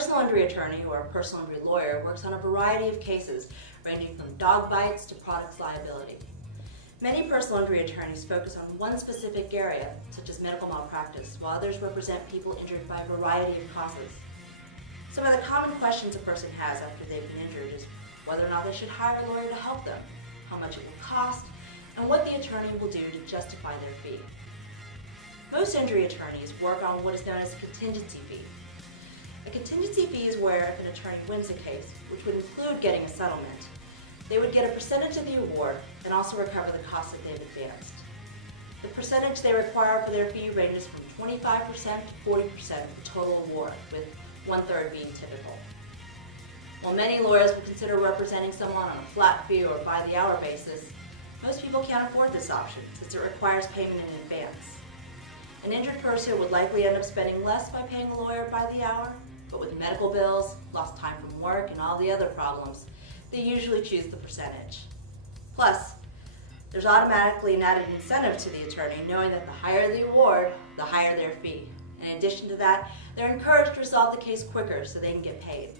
personal injury attorney, or a personal injury lawyer, works on a variety of cases, ranging from dog bites to products liability. Many personal injury attorneys focus on one specific area, such as medical malpractice, while others represent people injured by a variety of causes. Some of the common questions a person has after they've been injured is whether or not they should hire a lawyer to help them, how much it will cost, and what the attorney will do to justify their fee. Most injury attorneys work on what is known as a contingency fee. A contingency fee is where if an attorney wins a case, which would include getting a settlement, they would get a percentage of the award and also recover the costs that they've advanced. The percentage they require for their fee ranges from 25% to 40% of the total award, with 1/3 being typical. While many lawyers will consider representing someone on a flat fee or by the hour basis, most people can't afford this option since it requires payment in advance. An injured person would likely end up spending less by paying a lawyer by the hour, but with medical bills, lost time from work, and all the other problems, they usually choose the percentage. Plus, there's automatically an added incentive to the attorney knowing that the higher the award, the higher their fee. In addition to that, they're encouraged to resolve the case quicker so they can get paid.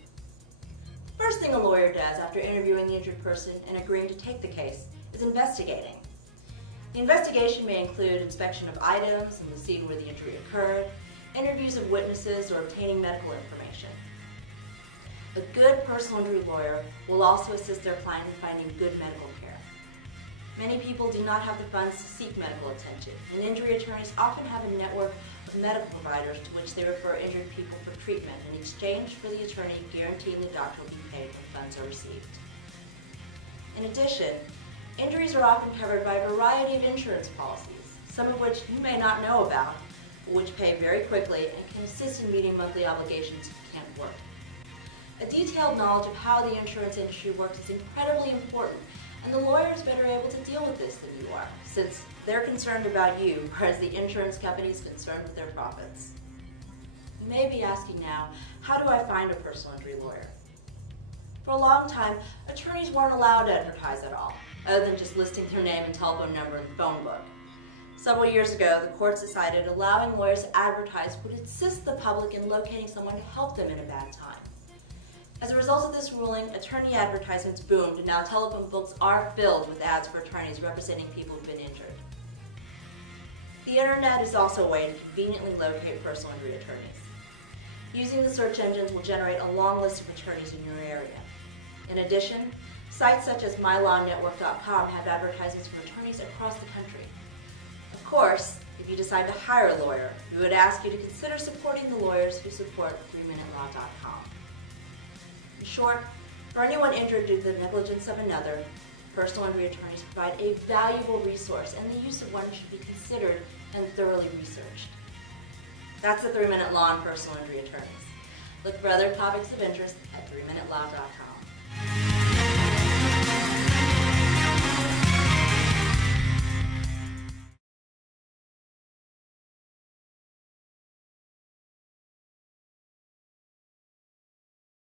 The first thing a lawyer does after interviewing the injured person and agreeing to take the case is investigating. The investigation may include inspection of items and the scene where the injury occurred, interviews of witnesses, or obtaining medical information. A good personal injury lawyer will also assist their client in finding good medical care. Many people do not have the funds to seek medical attention, and injury attorneys often have a network of medical providers to which they refer injured people for treatment in exchange for the attorney guaranteeing the doctor will be paid when funds are received. In addition, injuries are often covered by a variety of insurance policies, some of which you may not know about, but which pay very quickly and can assist in meeting monthly obligations if you can't work. A detailed knowledge of how the insurance industry works is incredibly important, and the lawyer is better able to deal with this than you are, since they're concerned about you, whereas the insurance company is concerned with their profits. You may be asking now, how do I find a personal injury lawyer? For a long time, attorneys weren't allowed to advertise at all, other than just listing their name and telephone number in the phone book. Several years ago, the courts decided allowing lawyers to advertise would assist the public in locating someone to help them in a bad time. As a result of this ruling, attorney advertisements boomed, and now telephone books are filled with ads for attorneys representing people who've been injured. The internet is also a way to conveniently locate personal injury attorneys. Using the search engines will generate a long list of attorneys in your area. In addition, sites such as MyLawNetwork.com have advertisements from attorneys across the country. Of course, if you decide to hire a lawyer, we would ask you to consider supporting the lawyers who support 3MinuteLaw.com. In short, for anyone injured due to the negligence of another, personal injury attorneys provide a valuable resource, and the use of one should be considered and thoroughly researched. That's the 3-Minute Law and Personal Injury Attorneys. Look for other topics of interest at 3MinuteLaw.com.